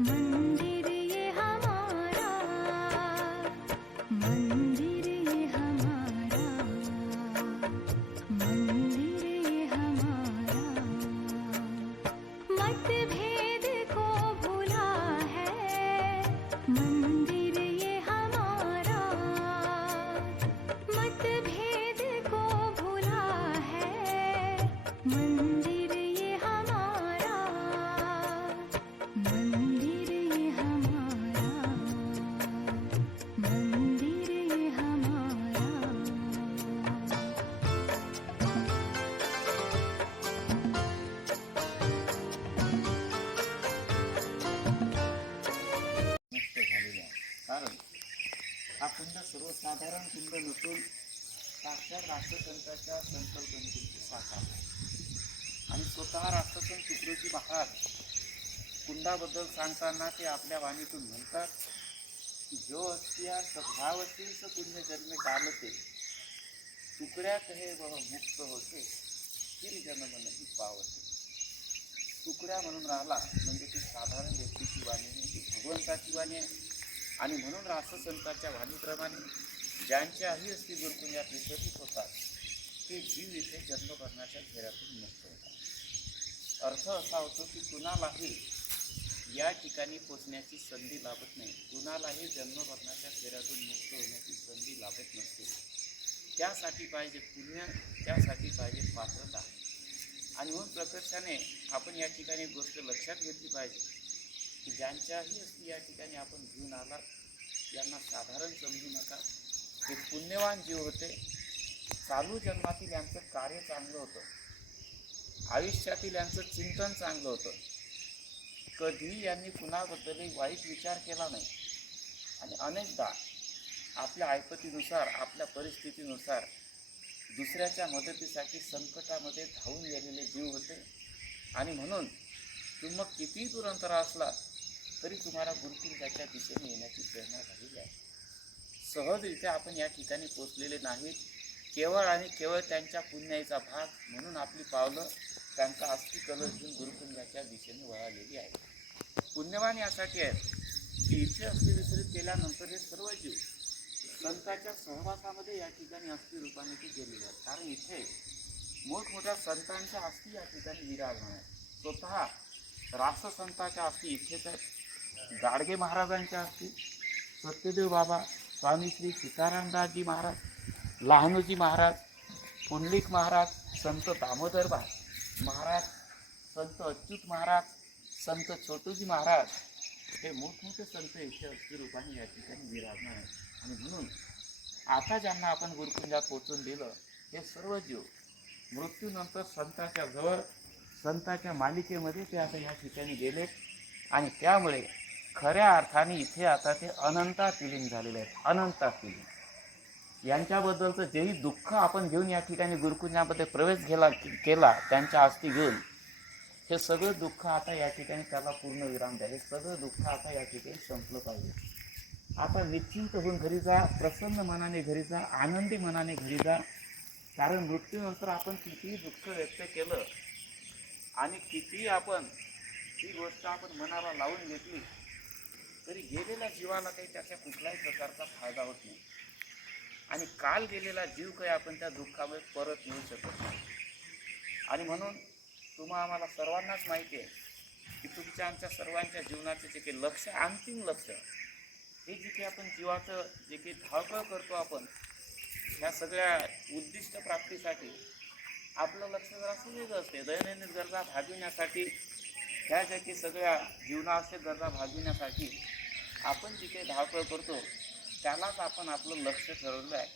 मंदिर कारण हा कुंड सर्वसाधारण कुंड नसून साक्षात राष्ट्रसंताच्या संकल्पनेची साकार आहे. आणि स्वतः राष्ट्रसंत तुकडोजी महाराज कुंडाबद्दल सांगताना ते आपल्या वाणीतून म्हणतात की जो अस्तिया सद्भावतीच पुण्य जन्म कालते. तुकड्या कहे वह मुक्त होते. ती जन्म नाही पावते. तुकड्या म्हणून राहिला म्हणजे ती साधारण व्यक्तीची वाणी नाही ती भगवंताची वाणी आहे. आणि म्हणून राष्ट्रसंताच्या वाणीप्रमाणे ज्यांच्याही असती गुरुकुंजात विकसित होतात ते जीव इथे जन्म करण्याच्या घेऱ्यातून मुक्त होतात. अर्थ असा होतो की कुणालाही या ठिकाणी पोचण्याची संधी लाभत नाही. कुणालाही जन्म भरण्याच्या फेऱ्यातून मुक्त होण्याची संधी लाभत नसते. त्यासाठी पाहिजे पुण्य त्यासाठी पाहिजे पात्रता. आणि म्हणून प्रकर्षाने आपण या ठिकाणी गोष्ट लक्षात घेतली पाहिजे. की ज्यांच्याही असती या ठिकाणी आपण घेऊन आलात यांना साधारण समजू नका. ते पुण्यवान जीव होते चालू जन्मातील यांचं कार्य चांगलं होतं. आयुष्यातील यांचं चिंतन चांगलं होतं. कधीही यांनी कुणाबद्दलही वाईट विचार केला नाही. आणि अनेकदा आपल्या ऐपतीनुसार आपल्या परिस्थितीनुसार दुसऱ्याच्या मदतीसाठी संकटामध्ये धावून गेलेले जीव होते. आणि म्हणून तुम्ही मग कितीही दुरंतरा असला तरी तुम्हाला गुरुकुंजाच्या दिशेने येण्याची प्रेरणा झालेली आहे. सहजरित्या आपण या ठिकाणी पोचलेले नाहीत. केवळ आणि केवळ त्यांच्या पुण्याचा भाग म्हणून आपली पावलं त्यांचा अस्थि कलश घेऊन गुरुकुंजाच्या दिशेने वळालेली आहे पुण्यवान यासाठी आहेत की इथे अस्थि विसरित केल्यानंतर हे सर्व जीव संतांच्या सहवासामध्ये या ठिकाणी अस्थि रूपाने ते गेलेले आहेत. कारण इथे मोठमोठ्या संतांच्या अस्थि या ठिकाणी विराजमान आहेत. स्वतः राष्ट्रसंताच्या अस्थि इथेच आहेत. गाडगे महाराजांच्या असतील सत्यदेव बाबा स्वामी श्री सीतारामदासजी महाराज लहानूजी महाराज पुंडलिक महाराज संत दामोदर महाराज संत अच्युत महाराज संत छोटूजी महाराज हे मोठमोठे संत इथे अस्थि रूपाने या ठिकाणी विराजमान आहेत. आणि म्हणून आता ज्यांना आपण गुरुकुंजात पोचून दिलं हे सर्व जीव मृत्यूनंतर संताच्या जवळ संताच्या मालिकेमध्ये ते आता या ठिकाणी गेले आणि त्यामुळे खऱ्या अर्थाने इथे आता ते अनंता फिलिंग झालेले आहेत अनंता फिलिंग यांच्याबद्दलचं जेही दुःख आपण घेऊन या ठिकाणी गुरुकुंजामध्ये प्रवेश केला केला त्यांच्या आस्ती घेऊन हे सगळं दुःख आता या ठिकाणी त्याला पूर्ण विराम द्या. हे सगळं दुःख आता या ठिकाणी संपलं पाहिजे. आता निश्चिंत होऊन घरी जा प्रसन्न मनाने घरी जा आनंदी मनाने घरी जा. कारण मृत्यूनंतर आपण कितीही दुःख व्यक्त केलं आणि कितीही आपण ती गोष्ट आपण मनाला लावून घेतली तरी गेलेल्या जीवाला काही त्याच्या कुठल्याही प्रकारचा फायदा होत नाही. आणि काल गेलेला जीव काही आपण त्या दुःखामुळे परत येऊ शकत नाही. आणि म्हणून तुम्हा आम्हाला सर्वांनाच माहिती आहे की तुमच्या आमच्या सर्वांच्या जीवनाचे जे काही लक्ष अंतिम लक्ष हे जे काही आपण जीवाचं जे काही धावपळ करतो आपण ह्या सगळ्या उद्दिष्ट प्राप्तीसाठी आपलं लक्ष जरासं वेगळं असते. दैनंदिन गरजा भागविण्यासाठी ह्या ज्या की सगळ्या जीवनावश्यक गरजा भागविण्यासाठी आपण जी काही धावपळ करतो त्यालाच आपण आपलं लक्ष ठरवलं आहे.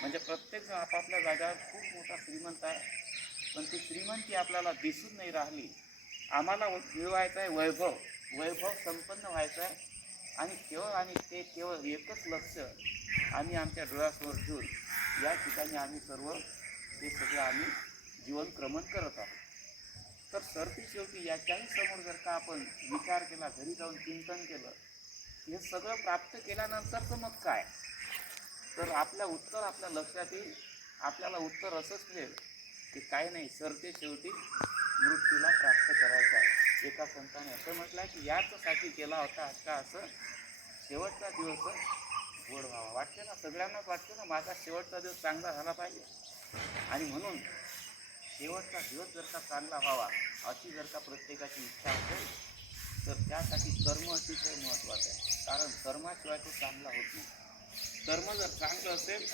म्हणजे प्रत्येकजण आपापल्या जागेवर खूप मोठा श्रीमंत आहे. पण ती श्रीमंती आपल्याला दिसून नाही राहिली. आम्हाला मिळवायचं आहे वैभव. वैभव संपन्न व्हायचं आहे आणि केवळ आणि ते केवळ एकच लक्ष आम्ही आमच्या डोळ्यासमोर ठेवून या ठिकाणी आम्ही सर्व ते सगळं आम्ही जीवनक्रमण करत आहोत. तर सरती शेवटी याच्याही समोर जर का आपण विचार केला घरी जाऊन चिंतन केलं हे सगळं प्राप्त केल्यानंतरचं मग काय? तर आपल्या उत्तर आपल्या लक्षात येईल. आपल्याला उत्तर असंच मिळेल की काय नाही सर ते शेवटी मृत्यूला प्राप्त करायचं आहे एका संताने असं म्हटलं की याचसाठी केला होता का असं शेवटचा दिवस गोड व्हावा वाटते ना? सगळ्यांनाच वाटते ना? माझा शेवटचा दिवस चांगला झाला पाहिजे. आणि म्हणून शेवटचा दिवस जर का चांगला व्हावा अशी जर का प्रत्येकाची इच्छा असेल तर त्यासाठी कर्म अतिशय महत्त्वाचं आहे. कारण कर्माशिवाय तो चांगला होत नाही. कर्म जर चांगलं असेल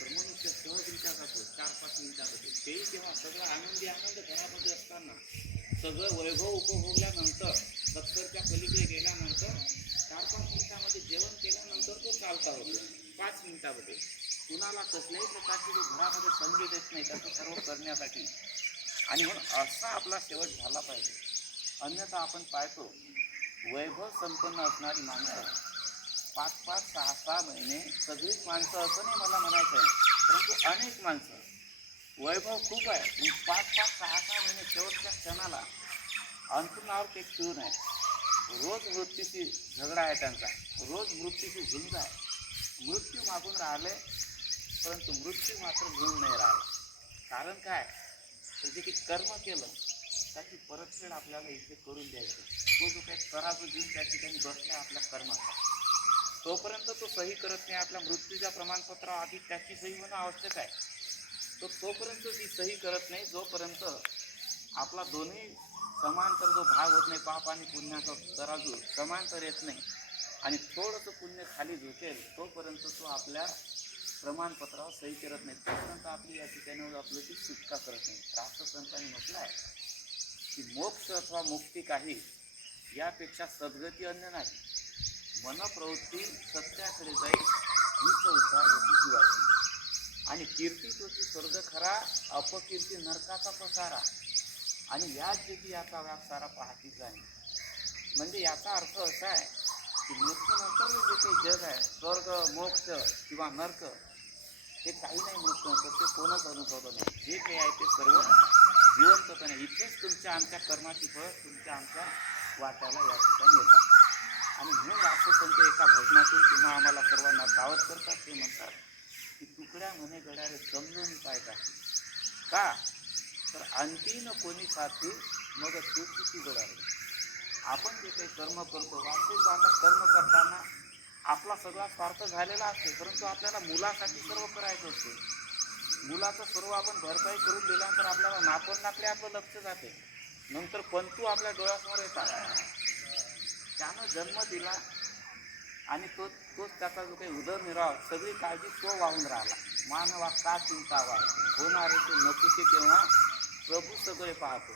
तर मनुष्य सहजरित्या जातो. चार पाच मिनिटात जातो तेही तेव्हा सगळं आनंदी आनंद घरामध्ये असताना सगळं वैभव उपभोगल्यानंतर सत्तरच्या पलीकडे गेल्यानंतर चार पाच मिनिटामध्ये जेवण केल्यानंतर तो चालता होतो. पाच मिनिटामध्ये कुणाला कसल्याही प्रकारची जो घरामध्ये संधी देत नाही त्याचं सर्व करण्यासाठी. आणि म्हणून असा आपला शेवट झाला पाहिजे. अन्यथा आपण पाहतो वैभव संपन्न असणारी माणसं. पाच पाच सहा सहा महिने सगळीच माणसं असं नाही मला म्हणायचं आहे परंतु अनेक माणसं. वैभव खूप आहे पण पाच पाच सहा सहा महिने शेवटच्या क्षणाला अंतुनावर ते ठेवून आहे. रोज मृत्यूची झगडा आहे त्यांचा रोज मृत्यूची झुंज आहे. मृत्यू मागून राहिले परंतु मृत्यू मात्र घेऊन नाही राहिला. कारण काय? तर की कर्म केलं त्याची परतफेड आपल्याला इथे करून द्यायची. तो जो काही तराजू घेऊन त्या ठिकाणी बसला आपल्या कर्माचा. तोपर्यंत तो सही करत नाही. आपल्या मृत्यूच्या प्रमाणपत्रावर आधी त्याची सही होणं आवश्यक आहे. तो तोपर्यंत ती सही करत नाही. जोपर्यंत आपला दोन्ही समांतर जो भाग होत नाही पाप आणि पुण्याचा तराजू समांतर येत नाही आणि थोडंसं पुण्य खाली झुकेल तोपर्यंत तो आपल्या प्रमाणपत्रावर सही करत नाही. तोपर्यंत आपली या ठिकाणी आपलं ती सुटका करत नाही. राष्ट्रसंतांनी म्हटलं आहे की मोक्ष अथवा मुक्ती काही यापेक्षा सद्गती अन्य नाही. मनप्रवृत्ती सत्याकडे जाईल हीच उद्धार होती जीवाची. आणि कीर्ती तोची स्वर्ग खरा अपकीर्ती नरकाचा पसारा. आणि याच जगी याचा व्याप सारा पाहतीचा आहे. म्हणजे याचा अर्थ असा आहे की मृत्यूनंतर जे काही जग आहे स्वर्ग मोक्ष किंवा नर्क हे काही नाही मृत्यूनंतर ते कोणच अनुभवलं नाही. जे काही आहे ते सर्व जिवंतपणे इथेच तुमच्या आमच्या कर्माची फळ तुमच्या आमच्या वाट्याला या ठिकाणी येतात. आणि म्हणून राष्ट्रसंत एका भजनातून किंवा आम्हाला सर्वांना दावत करतात. ते म्हणतात की तुकड्या म्हणे गड्यारे समजून काय काही का? तर अंतिम कोणी साथी मग तू किती गडारे. आपण जे काही कर्म करतो वास्तविक आता कर्म करताना आपला सगळा स्वार्थ झालेला असते परंतु आपल्याला मुलासाठी सर्व करायचं असते. मुलाचं सर्व आपण भरपाई करून दिल्यानंतर आपल्याला नापण नापले आपलं लक्ष जाते. नंतर पंतू आपल्या डोळ्यासमोर येतात. त्यानं जन्म दिला आणि तो तोच त्याचा जो काही उदरनिर्वाह सगळी काळजी तो वाहून राहिला. मानवा का चिंतावा? होणारे ते नकुते तेव्हा प्रभू सगळे पाहतो.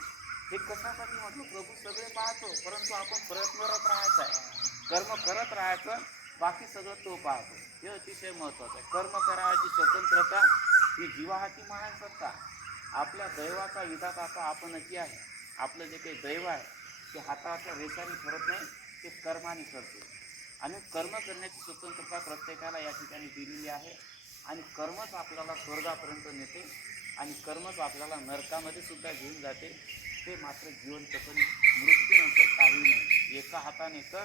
हे कशासाठी म्हटलं? प्रभू सगळे पाहतो परंतु आपण प्रयत्नरत राहायचं आहे. कर्म करत राहायचं बाकी सगळं तो पाहतो. हे अतिशय महत्त्वाचं आहे. कर्म करायची स्वतंत्रता ही जीवाहाती महान सत्ता आपल्या दैवाचा विधात आता आपणची आहे आपलं जे काही दैव आहे ते हाताच्या रेषाने ठरत नाही ते कर्माने ठरते. आणि कर्म करण्याची स्वतंत्रता प्रत्येकाला या ठिकाणी दिलेली आहे. आणि कर्मच आपल्याला स्वर्गापर्यंत नेते आणि कर्मच आपल्याला नरकामध्ये सुद्धा घेऊन जाते. ते मात्र जिवंतपणे मृत्यूनंतर काही नाही. एका हाताने कर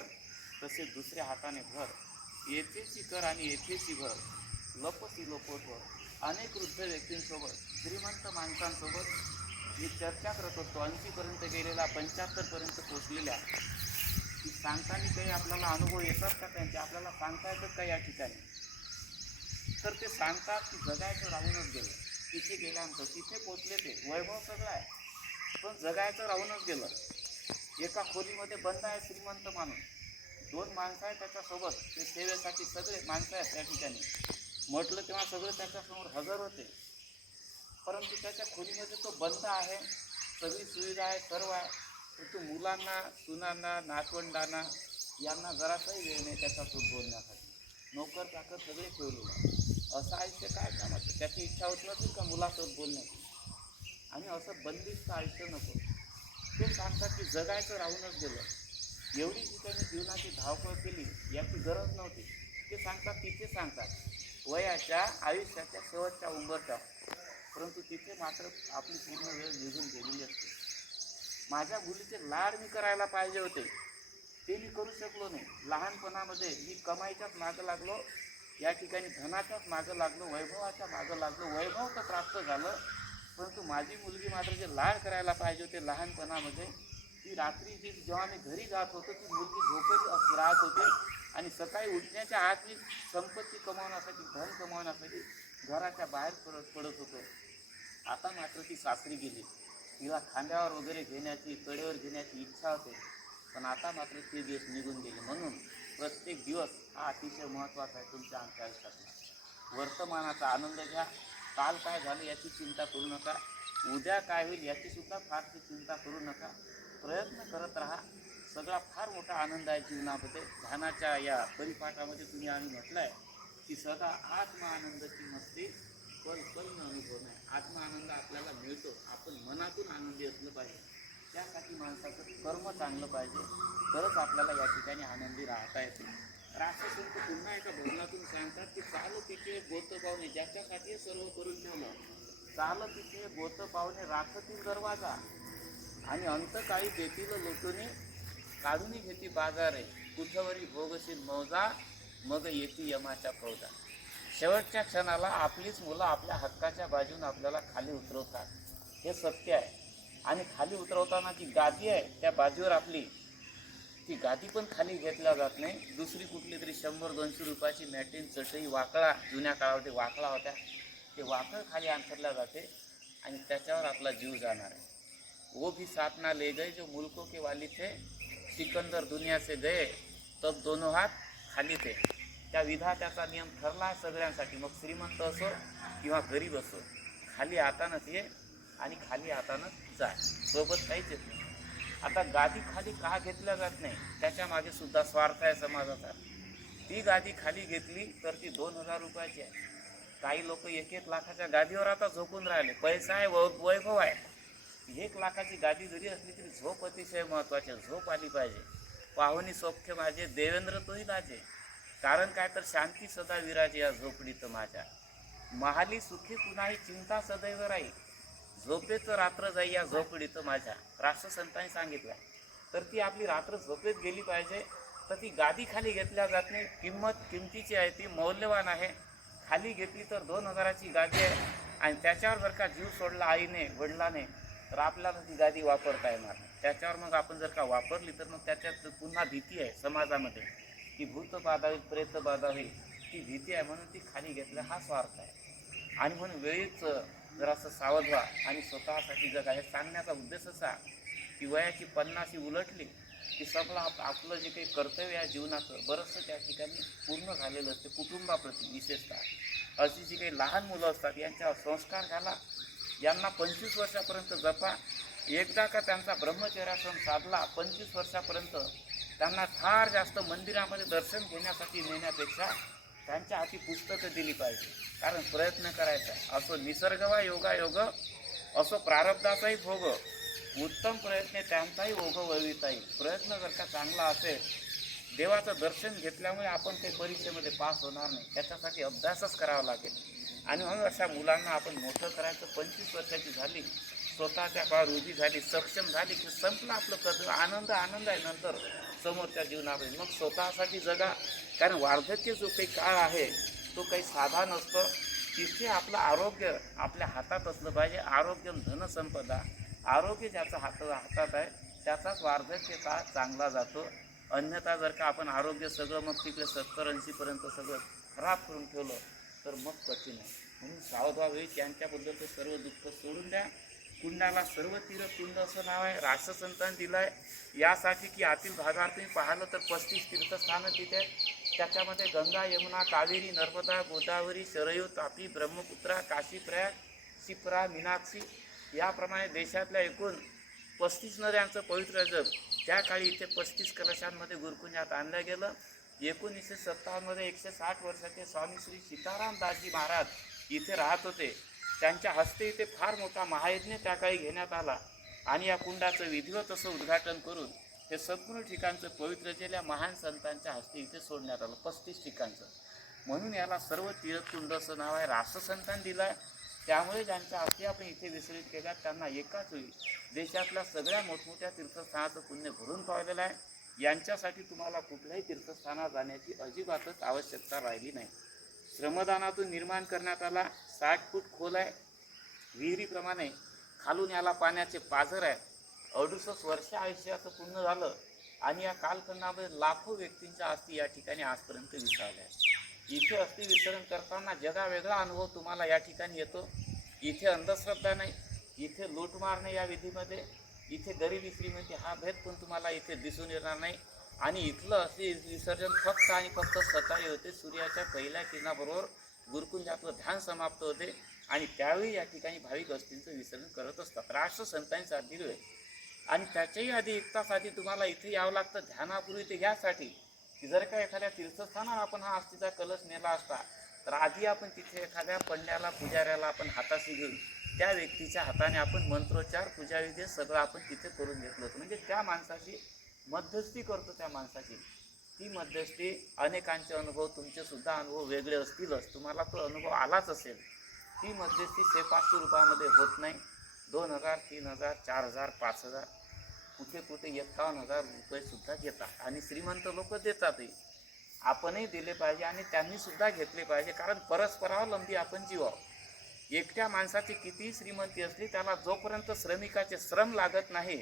तसे दुसऱ्या हाताने भर. येथेची कर आणि येथेची भर. लपसी लपवत भर. अनेक वृद्ध व्यक्तींसोबत श्रीमंत माणसांसोबत मी चर्चा करत होतो. ऐंशीपर्यंत गेलेला पंच्याहत्तरपर्यंत पोचलेल्या की सांगताना काही आपल्याला अनुभव येतात का त्यांचे? आपल्याला सांगता येतात का या ठिकाणी? तर ते सांगतात की जगायचं राहूनच गेलं. तिथे गेल्यानंतर तिथे पोचले ते. वैभव सगळं आहे. पण जगायचं राहूनच गेलं. एका खोलीमध्ये बंद आहे श्रीमंत माणूस. दोन माणसं आहेत त्याच्यासोबत. ते सेवेसाठी सगळे माणसं आहेत त्या ठिकाणी. म्हटलं तेव्हा सगळं त्याच्यासमोर हजर होते. परंतु त्याच्या खोलीमध्ये तो बंद आहे सगळी सुविधा आहे सर्व आहे. परंतु मुलांना सुनांना नातवंडांना यांना जरासाही वेळ नाही त्याच्यासोबत बोलण्यासाठी. नोकर चाकर सगळे ठेवलेले असं आयुष्य काय कामाचं? त्याची इच्छा होत नसेल का मुलासोबत बोलण्याची? आणि असं बंदिस्त आयुष्य नको. ते सांगतात की जगायचं राहूनच गेलं. एवढी जी त्यांनी जीवनाची धावपळ केली याची गरज नव्हती. ते सांगतात तिथे सांगतात. वयाच्या आयुष्याच्या शेवटच्या उंबरच्या परंतु तिथे मात्र आपली पूर्ण वेळ निघून गेलेली असते. माझ्या मुलीचे लाड मी करायला पाहिजे होते. ते मी करू शकलो नाही. लहानपणामध्ये मी कमाईच्याच मागं लागलो. या ठिकाणी धनाच्याच मागं लागलो. वैभवाच्या मागं लागलो. वैभव तर प्राप्त झालं. परंतु माझी मुलगी मात्र जे लाड करायला पाहिजे होते लहानपणामध्ये ती रात्री जी जेव्हा मी घरी जात होतो ती मुलगी झोपेत राहत होती. आणि सकाळी उठण्याच्या आत मी संपत्ती कमावण्यासाठी धन कमावण्यासाठी घराच्या बाहेर पडत पडत होतो. आता मात्र ती सासरी गेली. तिला खांद्यावर वगैरे घेण्याची कडेवर घेण्याची इच्छा होते. पण आता मात्र ते दिवस निघून गेले. म्हणून प्रत्येक दिवस हा अतिशय महत्त्वाचा आहे तुमच्या आमच्या आयुष्यात वर्तमानाचा आनंद घ्या. काल काय झालं याची चिंता करू नका. उद्या काय होईल याची सुद्धा फारशी चिंता करू नका. प्रयत्न करत राहा. सगळा फार मोठा आनंद आहे जीवनामध्ये. ध्यानाच्या या परिपाठामध्ये तुम्ही आम्ही म्हटलं आहे की सदा आत्म आनंदाची मस्ती पण पण अनुभव नाही. आत्म आनंद आपल्याला मिळतो. आपण मनातून आनंदी असलं पाहिजे. त्यासाठी माणसाचं कर्म चांगलं पाहिजे. तरच आपल्याला या ठिकाणी आनंदी राहता येते. राष्ट्रसंत पुन्हा एका भवनातून सांगतात की चाल तिथे गोत पावणे. ज्याच्यासाठी सर्व करून ठेवलं. चाल तिथे गोत पावणे राखतील दरवाजा. आणि अंतकाळी देतील लोटून काढून घेती बाजारे. कुठवरी भोगशील मौजा मग येती यमाच्या फौजा शेवटच्या क्षणाला आपलीच मुलं आपल्या हक्काच्या बाजून आपल्याला खाली उतरवतात. हे सत्य आहे. आणि खाली उतरवताना जी गादी आहे त्या बाजूवर आपली ती गादी पण खाली घेतल्या जात नाही. दुसरी कुठली तरी शंभर दोनशे रुपयाची मॅटिन चटई वाकळा जुन्या काळामध्ये वाकळा होत्या ते वाकळ खाली अंथरल्या जाते आणि त्याच्यावर आपला जीव जाणार आहे. वो भी साथ ना ले गए जो मुल्कों के वाली थे सिकंदर दुनिया से गए तब दोनों हात खाली ते त्या विधात्याचा नियम ठरला आहे सगळ्यांसाठी. मग श्रीमंत असो किंवा गरीब असो खाली हातानंच ये आणि खाली हातानंच जा. सोबत काहीच येत नाही. आता गादी खाली का घेतल्या जात नाही? त्याच्यामागे सुद्धा स्वार्थ आहे समाजाचा. ती गादी खाली घेतली तर ती दोन हजार रुपयाची आहे. काही लोक एक एक लाखाच्या गादीवर आता झोपून राहिले. पैसा आहे वै- वैभव आहे. एक लाखाची गादी जरी असली तरी झोप अतिशय महत्त्वाची आहे. झोप आली पाहिजे. पाहुणी सौख्य माझे देवेंद्र तोही माझे. कारण काय तर शांती सदा विराजे या झोपडीत माझ्या. महाली सुखी कुणाही चिंता सदैव राही झोपेत रात्र जाई या झोपडीत माझ्या. राष्ट्रसंतांनी सांगितलं. तर ती आपली रात्र झोपेत गेली पाहिजे. तर ती गादी खाली घेतल्या जात नाही. किंमत किमतीची आहे. ती मौल्यवान आहे. खाली घेतली तर दोन हजाराची गादी आहे. आणि त्याच्यावर जर का जीव सोडला आईने वडिलाने तर आपल्याला ती गादी वापरता येणार नाही. त्याच्यावर मग आपण जर का वापरली तर मग त्याच्यात पुन्हा भीती आहे समाजामध्ये. की भूत बाधा प्रेत ती भीती आहे म्हणून ती खाली घेतल्या हा स्वार्थ आहे. आणि म्हणून वेळीच जरासं सावध व्हा आणि स्वतःसाठी जगा हे सांगण्याचा उद्देश असा की वयाची पन्नाशी उलटली की सगळं आप आपलं जे काही कर्तव्य आहे जीवनाचं बरंचसं त्या ठिकाणी पूर्ण झालेलं असते. कुटुंबाप्रती विशेषतः. अशी जी काही लहान मुलं असतात यांच्यावर संस्कार घाला यांना पंचवीस वर्षापर्यंत जपा. एकदा का त्यांचा ब्रह्मचर्याश्रम साधला पंचवीस वर्षापर्यंत त्यांना फार जास्त मंदिरामध्ये दर्शन घेण्यासाठी नेण्यापेक्षा त्यांच्या हाती पुस्तकं दिली पाहिजे. कारण प्रयत्न करायचा असो निसर्ग वा योगायोग असो प्रारब्धाचाही भोग उत्तम प्रयत्न त्यांचाही ओघ वळविता येईल. प्रयत्न जर का चांगला असेल देवाचं दर्शन घेतल्यामुळे आपण ते परीक्षेमध्ये पास होणार नाही. त्याच्यासाठी अभ्यासच करावा लागेल. आणि म्हणून अशा मुलांना आपण मोठं करायचं पंचवीस वर्षाची झाली स्वतःच्या काळात उभी झाली सक्षम झाली की संपलं आपलं कर्तव्य. आनंद आनंद आहे नंतर समोरच्या जीवनामध्ये. मग स्वतःसाठी जगा. कारण वार्धक्य जो काही काळ आहे तो काही साधा नसतो. तिथे आपलं आरोग्य आपल्या हातात असलं पाहिजे. आरोग्य धनसंपदा आरोग्य ज्याचा हात हातात आहे त्याचाच वार्धक्य काळ चांगला जातो. अन्यथा जर का आपण आरोग्य सगळं मग तिकडे सत्तर ऐंशीपर्यंत सगळं खराब करून ठेवलं तर मग कठीण आहे. म्हणून सावधावे त्यांच्याबद्दलचं सर्व दुःख सोडून द्या. कुंडाला सर्व तीर कुंड असं नाव आहे. राक्षसंतान दिलं आहे यासाठी की आतील भागात तुम्ही पाहिलं तर पस्तीस तीर्थस्थानं तिथे आहेत. त्याच्यामध्ये गंगा यमुना कावेरी नर्मदा गोदावरी शरयू तापी ब्रह्मपुत्रा काशी प्रयाग शिप्रा मीनाक्षी याप्रमाणे देशातल्या एकूण पस्तीस नद्यांचं पवित्र जग. त्या काळी इथे पस्तीस कलशांमध्ये गुरुकुंजात आणलं गेलं. एकोणीसशे सत्तावन्नमध्ये एकशे साठ वर्षाचे स्वामी श्री सीताराम दासजी महाराज इथे राहत होते. त्यांच्या हस्ते इथे फार मोठा महायज्ञ त्या काळी घेण्यात आला. आणि या कुंडाचं विधिवत असं उद्घाटन करून हे संपूर्ण ठिकाणचं पवित्र केल्या महान संतांच्या हस्ते इथे सोडण्यात आलं पस्तीस ठिकाणचं. म्हणून याला सर्व तीर्थकुंड असं नाव आहे. राष्ट्रसंतान दिलं आहे त्यामुळे ज्यांच्या हस्ते आपण इथे विसर्जित केल्या त्यांना एकाच वेळी देशातल्या सगळ्या मोठमोठ्या तीर्थस्थानाचं पुण्य भरून पावलेलं आहे. यांच्यासाठी तुम्हाला कुठल्याही तीर्थस्थानात जाण्याची अजिबातच आवश्यकता राहिली नाही. श्रमदानातून निर्माण करण्यात आला साठ फूट खोल आहे. विहिरीप्रमाणे खालून याला पाण्याचे पाझर आहे. अडुसष्ट वर्ष आयुष्याचं पूर्ण झालं आणि या कालखंडामध्ये लाखो व्यक्तींच्या अस्थी या ठिकाणी आजपर्यंत विसरल्या इथे अस्थी विसरण करताना जगावेगळा अनुभव तुम्हाला या ठिकाणी येतो. इथे अंधश्रद्धा नाही. इथे लूटमार नाही या विधीमध्ये इथे गरिबी श्रीमंती हा भेद पण तुम्हाला इथे दिसून येणार नाही. आणि इथलं असे विसर्जन फक्त आणि फक्त सकाळी होते सूर्याच्या पहिल्या किरणाबरोबर गुरुकुंजातलं ध्यान समाप्त होते आणि त्यावेळी या ठिकाणी भाविक गोष्टींचं विसर्जन करत असतात. राष्ट्रसंतांनी साथ दिली आहे आणि त्याच्याही आधी एक तास आधी तुम्हाला इथे यावं लागतं ध्यानापूर्वी ते यासाठी की जर का एखाद्या तीर्थस्थानावर आपण हा अस्थीचा कलश नेला असता तर आधी आपण तिथे एखाद्या पंड्याला पुजाऱ्याला आपण हाताशी घेऊन त्या व्यक्तीच्या हाताने आपण मंत्रोच्चार पूजाविधी सगळं आपण तिथे करून घेतलं होतं. म्हणजे त्या माणसाची मध्यस्थी करतो त्या माणसाची ती मध्यस्थी अनेकांचे अनुभव तुमचेसुद्धा अनुभव वेगळे असतीलच. तुम्हाला तो अनुभव आलाच असेल. ती मध्यस्थी से पाचशे रुपयामध्ये होत नाही. दोन हजार तीन हजार चार हजार पाच हजार कुठे कुठे एकावन्न हजार रुपयेसुद्धा घेतात. आणि श्रीमंत लोक देतातही. आपणही दिले पाहिजे आणि त्यांनीसुद्धा घेतले पाहिजे. कारण परस्परावलंबी आपण जीवावं एकट्या माणसाची कितीही श्रीमंती असली त्याला जोपर्यंत श्रमिकाचे श्रम लागत नाही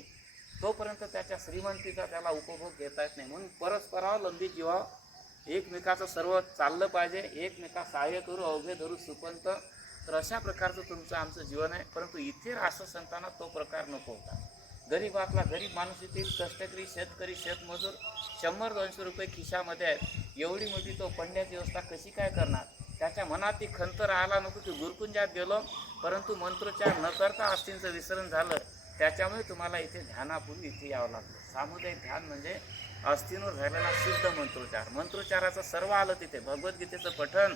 तोपर्यंत त्याच्या श्रीमंतीचा त्याला उपभोग घेता येत नाही. म्हणून परस्परावलंबी जीवा एकमेकाचं सर्व चाललं पाहिजे एकमेका सहाय्य करू अवघे धरू सुपंत. तर अशा प्रकारचं तुमचं आमचं जीवन आहे. परंतु इथे राष्ट्रसंतांना तो प्रकार नको होता. गरीबातला गरीब माणूस येथील कष्टकरी शेतकरी शेतमजूर शंभर दोनशे रुपये खिशामध्ये आहेत. एवढी मोठी तो पंड्याची व्यवस्था कशी काय करणार? त्याच्या मनात ती खंत राहायला नको की गुरुकुंजात गेलो परंतु मंत्रोच्चार न करता अस्थींचं विसरण झालं त्याच्यामुळे तुम्हाला इथे ध्यानापूर्वी इथे यावं लागलं. सामुदायिक ध्यान म्हणजे अस्थींवर झालेला शुद्ध मंत्रोच्चार. मंत्रोच्चाराचं सर्व आलं तिथे. भगवद्गीतेचं पठण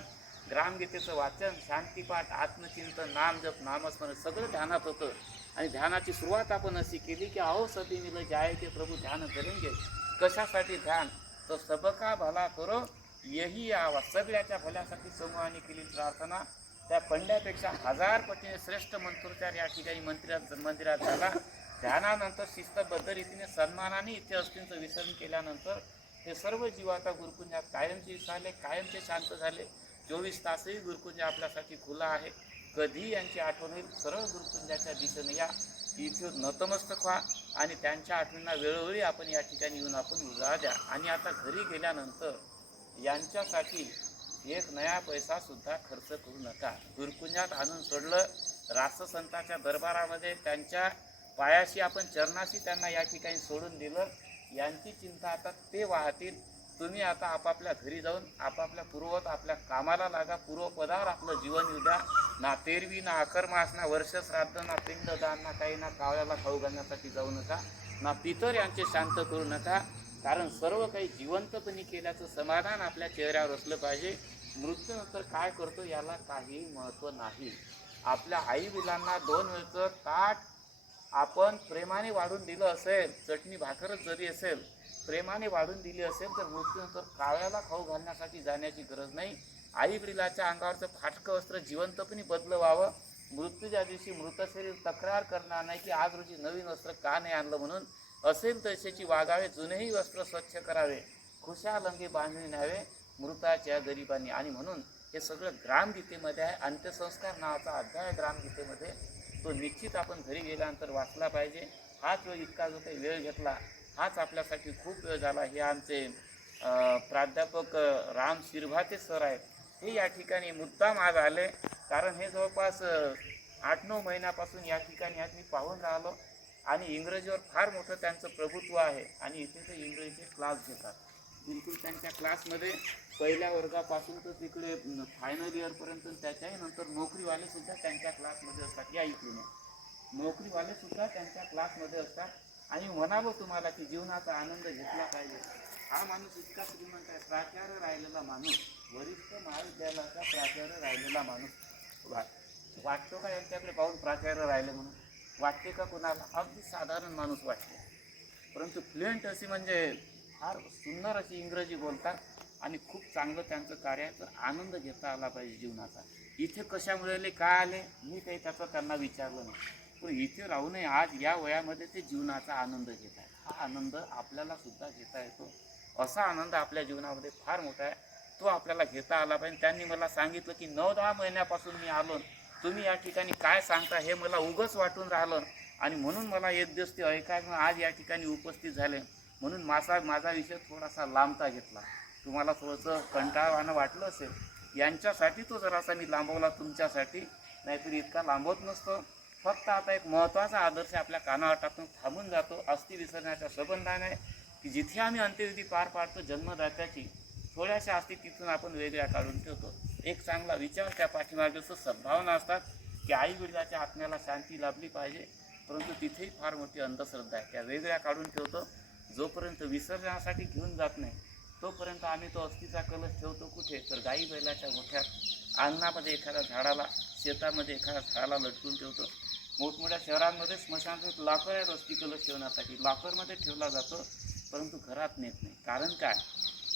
ग्रामगीतेचं वाचन शांतीपाठ आत्मचिंतन नाम जप नामस्मरण सगळं ध्यानात होतं. आणि ध्यानाची सुरुवात आपण अशी केली की अहो सभी मिल जाय ते प्रभू ध्यान करेंगे. कशासाठी ध्यान? तो सबका भला करो यही यावा. सगळ्याच्या भल्यासाठी समूहाने केली प्रार्थना. त्या पंड्यापेक्षा हजार पटीने श्रेष्ठ मंत्रोच्चार या ठिकाणी मंदिरात मंदिरात झाला. ध्यानानंतर शिस्तबद्ध रीतीने सन्मानाने इथे अस्थींचं विसर्जन केल्यानंतर हे सर्व जीव आता गुरुकुंजात कायमचे झाले कायमचे शांत झाले. चोवीस तासही गुरुकुंज आपल्यासाठी खुला आहे. कधी यांची आठवण होईल? सरळ गुरुकुंजाच्या दिशेने या. इथे नतमस्तक व्हा आणि त्यांच्या आठवणींना वेळोवेळी आपण या ठिकाणी येऊन आपण उजाळा द्या. आणि आता घरी गेल्यानंतर यांच्यासाठी एक नया पैसा सुद्धा खर्च करू नका. गुरुकुंजात आणून सोडलं राष्ट्रसंताच्या दरबारामध्ये त्यांच्या पायाशी आपण चरणाशी त्यांना या ठिकाणी सोडून दिलं यांची चिंता आता ते वाहतील. तुम्ही आता आपापल्या घरी जाऊन आपापल्या पूर्वत आपल्या कामाला लागा पूर्वपदावर आपलं जीवन येऊ द्या. ना तेरवी ना अकर्मास ना वर्ष श्राद्ध ना पिंडदान ना काही ना कावळ्याला खाऊ घालण्यासाठी जाऊ नका. ना पितर यांचे शांत करू नका. कारण सर्व काही जिवंतपणे केल्याचं समाधान आपल्या चेहऱ्यावर असलं पाहिजे. मृत्यूनंतर काय करतो याला काही महत्त्व नाही. आपल्या आई मुलांना दोन वेळचं ताट आपण प्रेमाने वाढून दिलं असेल चटणी भाकरच जरी असेल प्रेमाने वाढून दिली असेल तर मृत्यूनंतर कावळ्याला खाऊ घालण्यासाठी जाण्याची गरज नाही. आई वडिलाच्या अंगावरचं फाटकं वस्त्र जिवंतपणे बदलं व्हावं. मृत्यूच्या दिवशी मृत शरीर तक्रार करणार नाही की आज रोजी नवीन वस्त्र का नाही आणलं म्हणून असेल तशाची वागावे जुनेही वस्त्र स्वच्छ करावे खुशाल अंगी बांधून न्यावे मृताच्या गरिबांनी. आणि म्हणून हे सगळं ग्रामगीतेमध्ये आहे. अंत्यसंस्कार नावाचा अध्याय ग्रामगीतेमध्ये तो निश्चित आपण घरी गेल्यानंतर वाचला पाहिजे. हाच वेळ इतका जो काही वेळ घेतला हाच आपल्यासाठी खूप वेळ झाला. हे आमचे प्राध्यापक राम शिरभाते सर आहेत. हे या ठिकाणी मुद्दाम आज आले. कारण हे जवळपास आठ नऊ महिन्यापासून या ठिकाणी आज मी पाहून राहिलो. आणि इंग्रजीवर फार मोठं त्यांचं प्रभुत्व आहे. आणि इथे ते इंग्रजीचे क्लास घेतात. बिलकुल त्यांच्या क्लासमध्ये पहिल्या वर्गापासून तर तिकडे फायनल इयरपर्यंत त्याच्याही नंतर नोकरीवालेसुद्धा त्यांच्या क्लासमध्ये असतात. या इथून. नोकरीवालेसुद्धा त्यांच्या क्लासमध्ये असतात. आणि म्हणावं तुम्हाला की जीवनाचा आनंद घेतला पाहिजे. हा माणूस इतका श्रीमंत आहे. प्राचार्य राहिलेला माणूस वरिष्ठ महाविद्यालयाचा प्राचार्य राहिलेला माणूस. वा वाटतो का यांच्याकडे पाहून प्राचार्य राहिले म्हणून? वाटते का कुणाला? अगदी साधारण माणूस वाटते. परंतु फ्लुएंट अशी म्हणजे फार सुंदर अशी इंग्रजी बोलतात आणि खूप चांगलं त्यांचं कार्य आहे. तर आनंद घेता आला पाहिजे जीवनाचा. इथे कशामुळे आले काय आले मी काही त्याचं त्यांना विचारलं नाही. पण इथे राहूनही आज या वयामध्ये ते जीवनाचा आनंद घेत आहे हा आनंद आपल्याला सुद्धा घेता येतो. असा आनंद आपल्या जीवनामध्ये फार मोठा आहे. तो आपल्याला घेता आला पाहिजे. त्यांनी मला सांगितलं की नऊ दहा महिन्यापासून मी आलो. तुम्ही या ठिकाणी काय सांगता हे मला उगच वाटून राहिलं. आणि म्हणून मला एक दिवस ते ऐकायला आज या ठिकाणी उपस्थित झाले. म्हणून माझा माझा विषय थोडासा लांबता घेतला. तुम्हाला थोडंसं कंटाळवाणं वाटलं असेल यांच्यासाठी तो जरासा मी लांबवला तुमच्यासाठी. नाहीतर इतका लांबवत नसतो. फक्त आता एक महत्त्वाचा आदर्श आपल्या कानावर टाकून थांबून जातो. अस्थि विसरण्याच्या संबंधाने की जिथे आम्ही अंत्यविधी पार पाडतो जन्मदात्याची थोड्याशा अस्थि तिथून आपण वेगळ्या काढून ठेवतो. एक चांगला विचार त्या पाठीमागे असं सद्भावना असतात की आई वडिलाच्या आत्म्याला शांती लाभली पाहिजे. परंतु तिथेही फार मोठी अंधश्रद्धा आहे. त्या वेगळ्या काढून ठेवतो. जोपर्यंत विसर्जनासाठी घेऊन जात नाही तोपर्यंत आम्ही तो अस्थीचा कलश ठेवतो कुठे? तर गाई बैलाच्या गोठ्यात अंगणामध्ये एखाद्या झाडाला शेतामध्ये एखाद्या झाडाला लटकून ठेवतो. मोठमोठ्या शहरांमध्ये स्मशानात लाकर आहेत अस्थी कलश ठेवण्यासाठी. लाकरमध्ये ठेवला जातो परंतु घरात नेत नाही. कारण काय?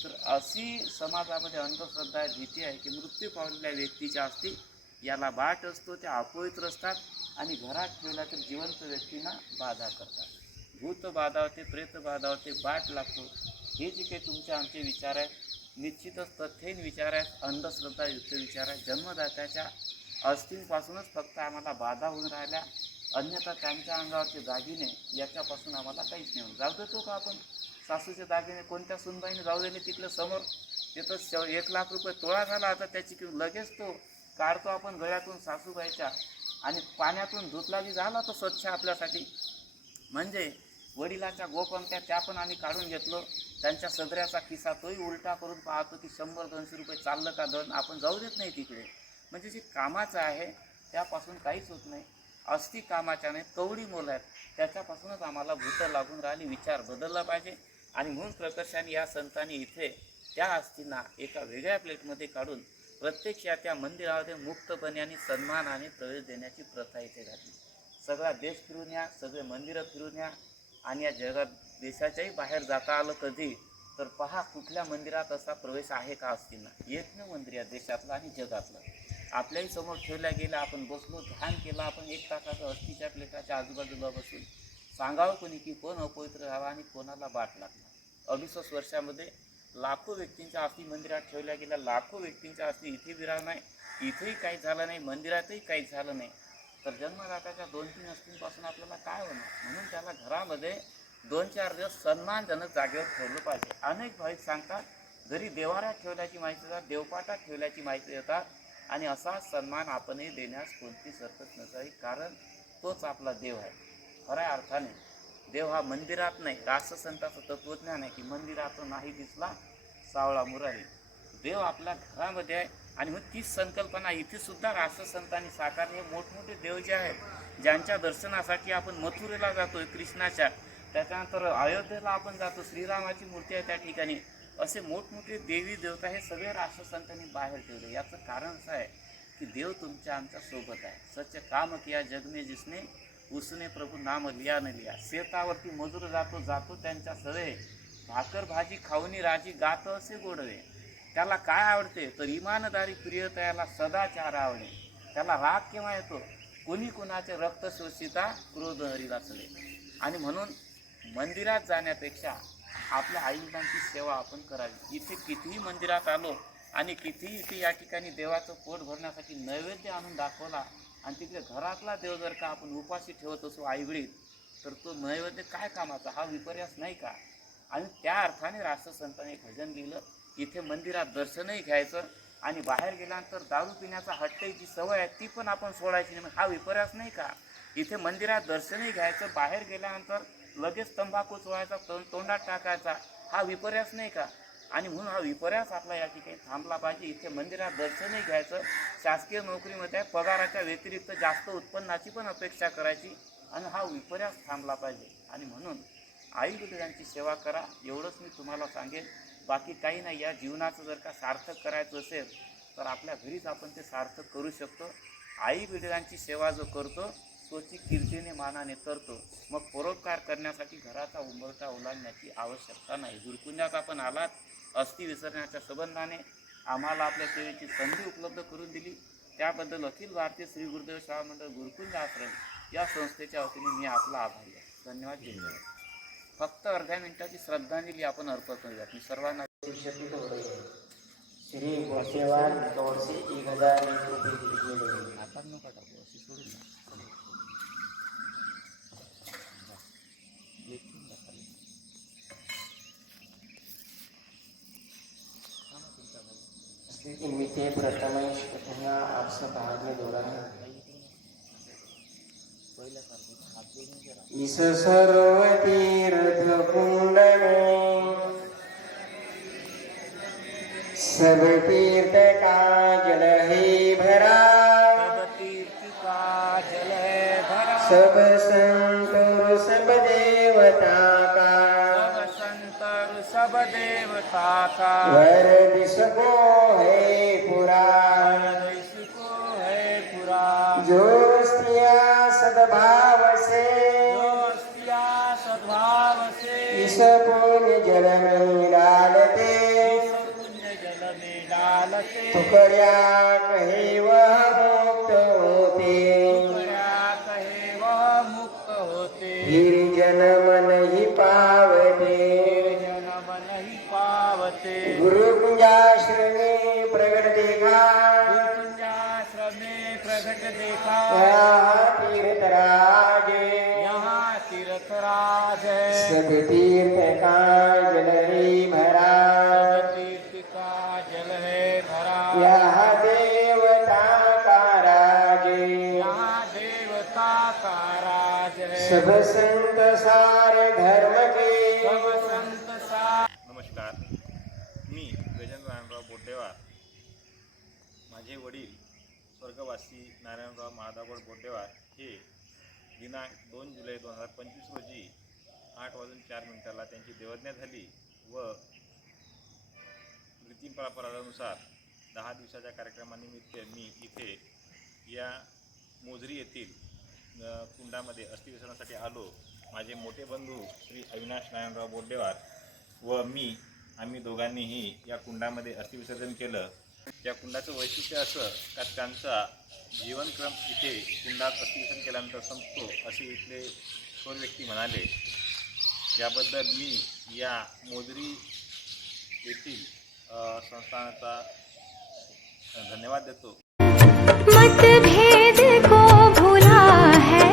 तर अशी समाजामध्ये अंधश्रद्धा भीती आहे की मृत्यू पावलेल्या व्यक्तीच्या अस्थि याला बाट असतो त्या अपवित्र असतात आणि घरात ठेवला तर जिवंत व्यक्तींना बाधा करतात. भूत बाधावते प्रेत बाधावते बाट लागतो. हे जे काही तुमचे आमचे विचार आहेत निश्चितच तथ्यहीन विचार आहेत अंधश्रद्धा युक्त विचार आहेत. जन्मदात्याच्या अस्थींपासूनच फक्त आम्हाला बाधा होऊन राहिल्या. अन्यथा त्यांच्या अंगावरचे दागिने याच्यापासून आम्हाला काहीच नाही होऊन जाऊ देतो का आपण? सासूचे दागिने कोणत्या सुनबाईने जाऊ दिले तिथलं समोर? तिथं श एक लाख रुपये तोळा झाला आता त्याची किंवा लगेच तो काढतो आपण गळ्यातून सासूबाईच्या. आणि पाण्यातून धुतला की झाला तो स्वच्छ आपल्यासाठी. म्हणजे वडिलाच्या गोपंक्त्या त्या पण आम्ही काढून घेतलो. त्यांच्या सदऱ्याचा किस्सा तोही उलटा करून पाहतो की शंभर दोनशे रुपये चाललं का धन आपण जाऊ देत नाही तिकडे. म्हणजे जे कामाचं आहे त्यापासून काहीच होत नाही. अस्थि कामाच्या नाही कवडी मोल आहेत. त्याच्यापासूनच आम्हाला भूत लागून राहिली. विचार बदलला पाहिजे. आणि म्हणून प्रकर्षाने या संतांनी इथे त्या अस्थींना एका वेगळ्या प्लेटमध्ये काढून प्रत्यक्ष या त्या मंदिरामध्ये मुक्तपणे आणि सन्मानाने प्रवेश देण्याची प्रथा इथे घातली. सगळा देश फिरून या सगळे मंदिरं फिरून या आणि या जगात देशाच्याही बाहेर जाता आलं कधी तर पहा कुठल्या मंदिरात असा प्रवेश आहे का असतींना एकमेव मंदिर या देशातलं आणि जगातलं. आपल्याही समोर ठेवल्या गेल्या आपण बसलो ध्यान केलं आपण एक तासाचं अस्थीच्या प्लेटाच्या आजूबाजूला बसून सांगावं कोणी की कोण अपवित्र झाला आणि कोणाला बाट लागला अडुसष्ट वर्षामध्ये लाखो व्यक्तींच्या अस्थी मंदिरात ठेवल्या गेल्या. लाखो व्यक्तींच्या अस्थी इथे विराम नाही इथेही काही झालं नाही. मंदिरातही काही झालं नाही. तर जन्मदाताच्या दोन तीन अस्थींपासून आपल्याला काय होणार? म्हणून त्याला घरामध्ये दोन चार दिवस सन्मानजनक जागेवर ठेवलं पाहिजे. अनेक भाविक सांगतात घरी देवाऱ्यात ठेवल्याची माहिती देतात देवपाटात ठेवल्याची माहिती देतात आणि असा सन्मान आपणही देण्यास कोणतीच हरकत नसावी कारण तोच आपला देव आहे. खऱ्या अर्थाने देव हा मंदिरात नाही राष्ट्रसंताचं तत्वज्ञान आहे की मंदिरात नाही दिसला सावळा मुरारी. देव आपल्या घरामध्ये आहे आणि मग तीच संकल्पना इथे सुद्धा राष्ट्रसंतांनी साकारली. हे मोठमोठे देव जे आहेत ज्यांच्या दर्शनासाठी आपण मथुरेला जातोय कृष्णाच्या त्याच्यानंतर अयोध्येला आपण जातो श्रीरामाची मूर्ती आहे त्या ठिकाणी. असे मोठमोठे देवी देवता हे सगळे राष्ट्रसंतांनी बाहेर ठेवले. याचं कारण असं आहे की देव तुमच्या आमच्यासोबत आहे. सच्च काम किया जगने जिसने उसने प्रभू नाम लिया न लिया. शेतावरती मजूर जातो जातो त्यांच्या सळे भाकर भाजी खाऊनी राजी गात असे गोडवे. त्याला काय आवडते? तर इमानदारी प्रियतयाला सदाचार आवडे. त्याला राग केव्हा येतो? कोणी कुणाचे रक्त शोषिता क्रोध हरीला आणि म्हणून मंदिरात जाण्यापेक्षा आपल्या आईवडिलांची सेवा आपण करावी. इथे कितीही मंदिरात आलो आणि कितीही इथे या ठिकाणी देवाचं पोट भरण्यासाठी नैवेद्य आणून दाखवला आणि तिकडे घरातला देव जर का आपण उपाशी ठेवत असू आईवडील तर तो नैवेद्य काय कामाचा हा विपर्यास नाही का? आणि त्या अर्थाने राष्ट्रसंतांनी एक भजन लिहिलं इथे मंदिरात दर्शनही घ्यायचं आणि बाहेर गेल्यानंतर दारू पिण्याचा हट्टही जी सवय आहे ती पण आपण सोडायची नाही. हा विपर्यास नाही का? इथे मंदिरात दर्शनही घ्यायचं बाहेर गेल्यानंतर लगेच तंबाखू चोळायचा तोंडात टाकायचा हा विपर्यास नाही का? आणि म्हणून हा विपर्यास आपला या ठिकाणी थांबला पाहिजे. इथे मंदिरात दर्शनही घ्यायचं. शासकीय नोकरीमध्ये पगाराच्या व्यतिरिक्त जास्त उत्पन्नाची पण अपेक्षा करायची आणि हा विपर्यास थांबला पाहिजे. आणि म्हणून आई वडिलांची सेवा करा. एवढंच मी तुम्हाला सांगेन. बाकी काही नाही. या जीवनाचं जर का सार्थक करायचं असेल तर आपल्या घरीच आपण ते सार्थक करू शकतो. आई वडिलांची सेवा जो करतो तोची कीर्तीने मानाने करतो. मग परोपकार करण्यासाठी घराचा उंबरठा ओलांडण्याची आवश्यकता नाही. गुरुकुंजात आपण आलात अस्थि विसरण्याच्या संबंधाने आम्हाला आपल्या सेवेची संधी उपलब्ध करून दिली. त्याबद्दल अखिल भारतीय श्री गुरुदेव शाळा मंडळ गुरुकुंज आश्रम या संस्थेच्या वतीने मी आपला आभारी आहे. धन्यवाद. धन्यवाद फक्त अर्ध्या मिनिटाची श्रद्धांजली आपण अर्पण करूया मी सर्वांना श्री दोनशे एक हजार एक रुपये दिले आता नका टाकू इथे प्रथमेश पुन्हा आपस भाग में दौड़ा है। इस सर्व तीर्थ कुंड सब तीर्थ का जल है भरा। सब तीर्थ का जल है भरा। सब वर दिसको है पूरा है जो स्त्रिया सद्भाव से जो स्त्रिया सद्भाव से इस पुण्य जल में डालते। पुण्य जल में डालते। तुकड़िया कहे गुरु कुंजाश्रमे प्रगट देखा गुरुकुंजाश्रम में प्रकट देखा यहाँ तीर्थराज। है सब तीर्थ का दिनांक दोन जुलै दोन हजार पंचवीस रोजी आठ वाजून चार मिनिटाला त्यांची देवज्ञा झाली व कृत्रिम परंपरानुसार दहा दिवसाच्या कार्यक्रमानिमित्त मी इथे या मोझरी येथील कुंडामध्ये अस्थिविसर्जनासाठी आलो. माझे मोठे बंधू श्री अविनाश नारायणराव बोर्डेवार व मी आम्ही दोघांनीही या कुंडामध्ये अस्थिविसर्जन केलं. या कुंडाचं वैशिष्ट्य असं का त्यांचा जीवनक्रम इथे कुंडात अस्थिवेशन केल्यानंतर संपतो असे इथले थोर व्यक्ती म्हणाले. याबद्दल मी या मोदरी येथील संस्थानाचा धन्यवाद देतो. मतभेद को भुला है